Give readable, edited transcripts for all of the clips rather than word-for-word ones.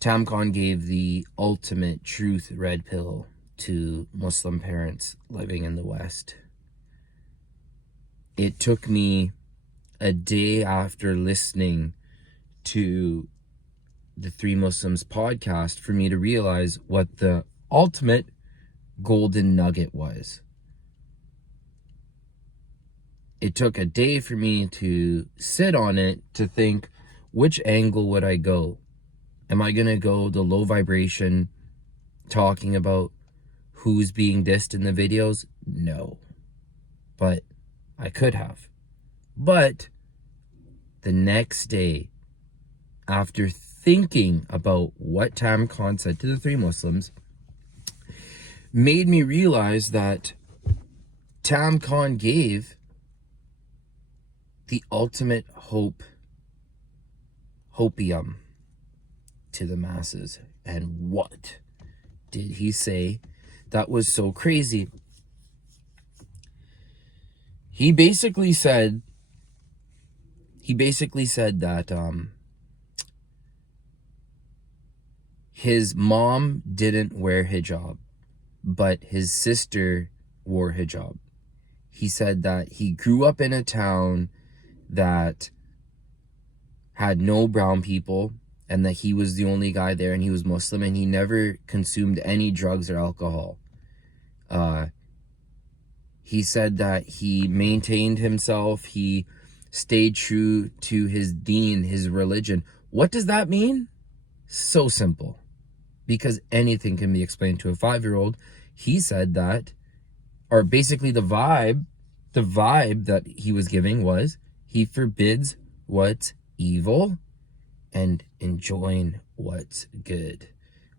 Tamkon gave the ultimate truth red pill to Muslim parents living in the West. It took me a day after listening to the Three Muslims podcast for me to realize what the ultimate golden nugget was. It took a day for me to sit on it to think, which angle would I go? Am I going to go the low vibration, talking about who's being dissed in the videos? No. But I could have. But the next day, after thinking about what Tamkon said to the Three Muslims, made me realize that Tamkon gave the ultimate hopium to the masses. And what did he say that was so crazy? He basically said that his mom didn't wear hijab, but his sister wore hijab. He said that he grew up in a town that had no brown people, and that he was the only guy there, and he was Muslim, and he never consumed any drugs or alcohol. He said that he maintained himself, he stayed true to his deen, his religion. What does that mean? So simple. Because anything can be explained to a 5-year-old. He said that, or basically the vibe that he was giving was, he forbids what's evil and enjoying what's good.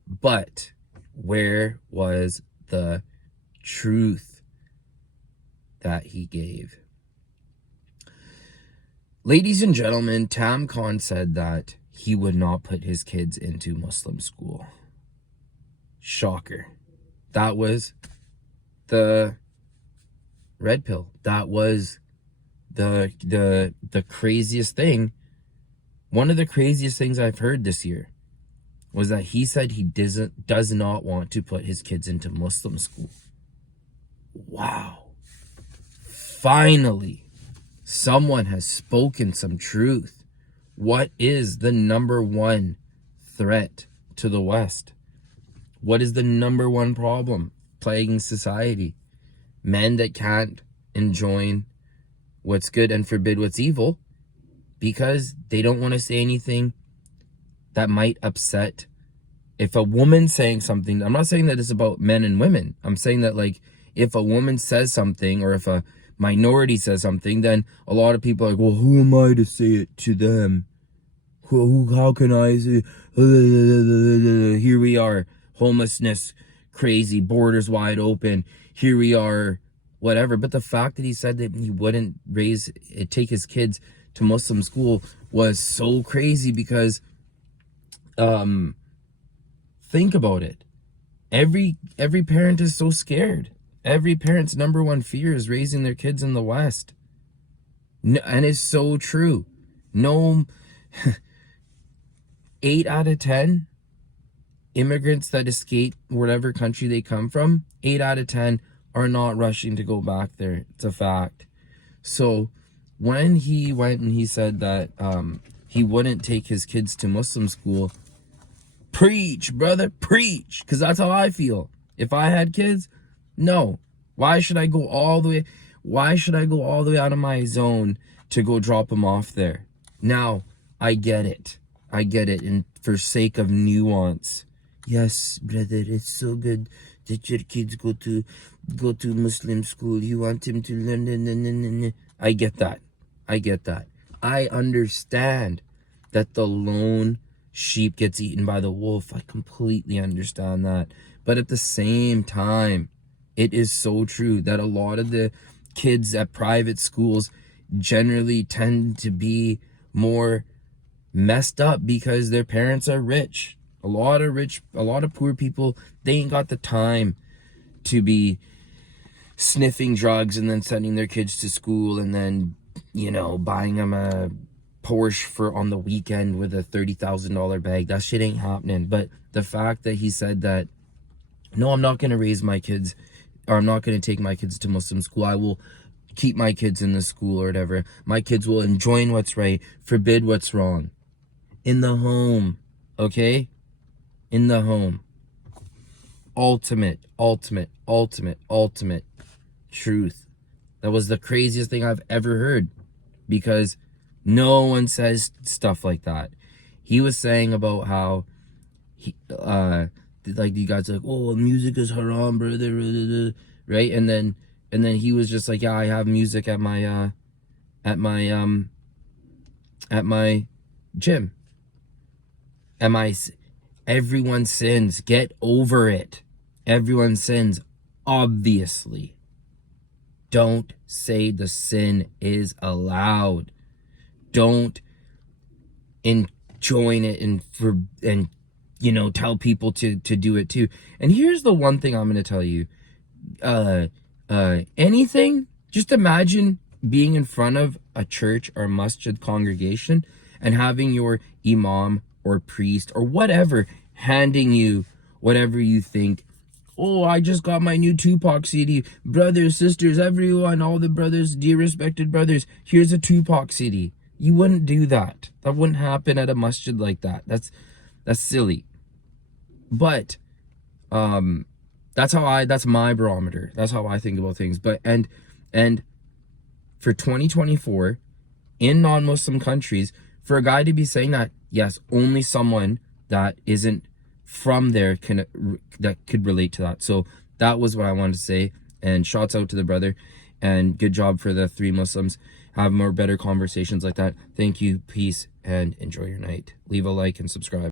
But where was the truth that he gave? Ladies and gentlemen, Tamkon said that he would not put his kids into Muslim school. Shocker. That was the red pill. That was the craziest thing. One of the craziest things I've heard this year was that he said he does not want to put his kids into Muslim school. Wow. Finally, someone has spoken some truth. What is the number one threat to the West? What is the number one problem plaguing society? Men that can't enjoin what's good and forbid what's evil because they don't want to say anything that might upset. If a woman saying something, I'm not saying that it's about men and women. I'm saying that, like, if a woman says something, or if a minority says something, then a lot of people are like, well, who am I to say it to them? How can I say? Here we are, homelessness, crazy, borders wide open. Here we are, whatever. But the fact that he said that he wouldn't take his kids to Muslim school was so crazy, because think about it. Every parent is so scared. Every parent's number one fear is raising their kids in the West. And it's so true. No, 8 out of 10 immigrants that escape whatever country they come from, 8 out of 10 are not rushing to go back there. It's a fact. So when he went and he said that he wouldn't take his kids to Muslim school, preach, brother, preach. Because that's how I feel. If I had kids, no. Why should I go all the way out of my zone to go drop them off there? Now, I get it. And for sake of nuance, yes, brother, it's so good that your kids go to Muslim school. You want them to learn. I get that. I understand that the lone sheep gets eaten by the wolf. I completely understand that. But at the same time, it is so true that a lot of the kids at private schools generally tend to be more messed up because their parents are rich. A lot of poor people, they ain't got the time to be sniffing drugs and then sending their kids to school and then, buying them a Porsche for on the weekend with a $30,000 bag. That shit ain't happening. But the fact that he said that, no, I'm not going to raise my kids, or I'm not going to take my kids to Muslim school. I will keep my kids in the school or whatever. My kids will enjoin what's right, forbid what's wrong. In the home, okay? In the home. Ultimate truth. That was the craziest thing I've ever heard, because no one says stuff like that. He was saying about how he, like, you guys are like, oh, music is haram, brother, right? And then he was just like, yeah, I have music at my gym. Everyone sins. Get over it. Everyone sins, obviously. Don't say the sin is allowed. Don't enjoin it and you know, tell people to do it too. And here's the one thing I'm going to tell you. Anything, just imagine being in front of a church or masjid congregation and having your imam or priest or whatever handing you whatever you think. Oh, I just got my new Tupac CD. Brothers, sisters, everyone, all the brothers, dear respected brothers, here's a Tupac CD. You wouldn't do that. That wouldn't happen at a masjid like that. That's silly. But that's my barometer. That's how I think about things. But and for 2024 in non-Muslim countries, for a guy to be saying that, yes, only someone that isn't from there that could relate to that. So that was what I wanted to say, and shouts out to the brother, and good job for the 3 Muslims. Have more better conversations like that. Thank you, peace, and enjoy your night. Leave a like and subscribe.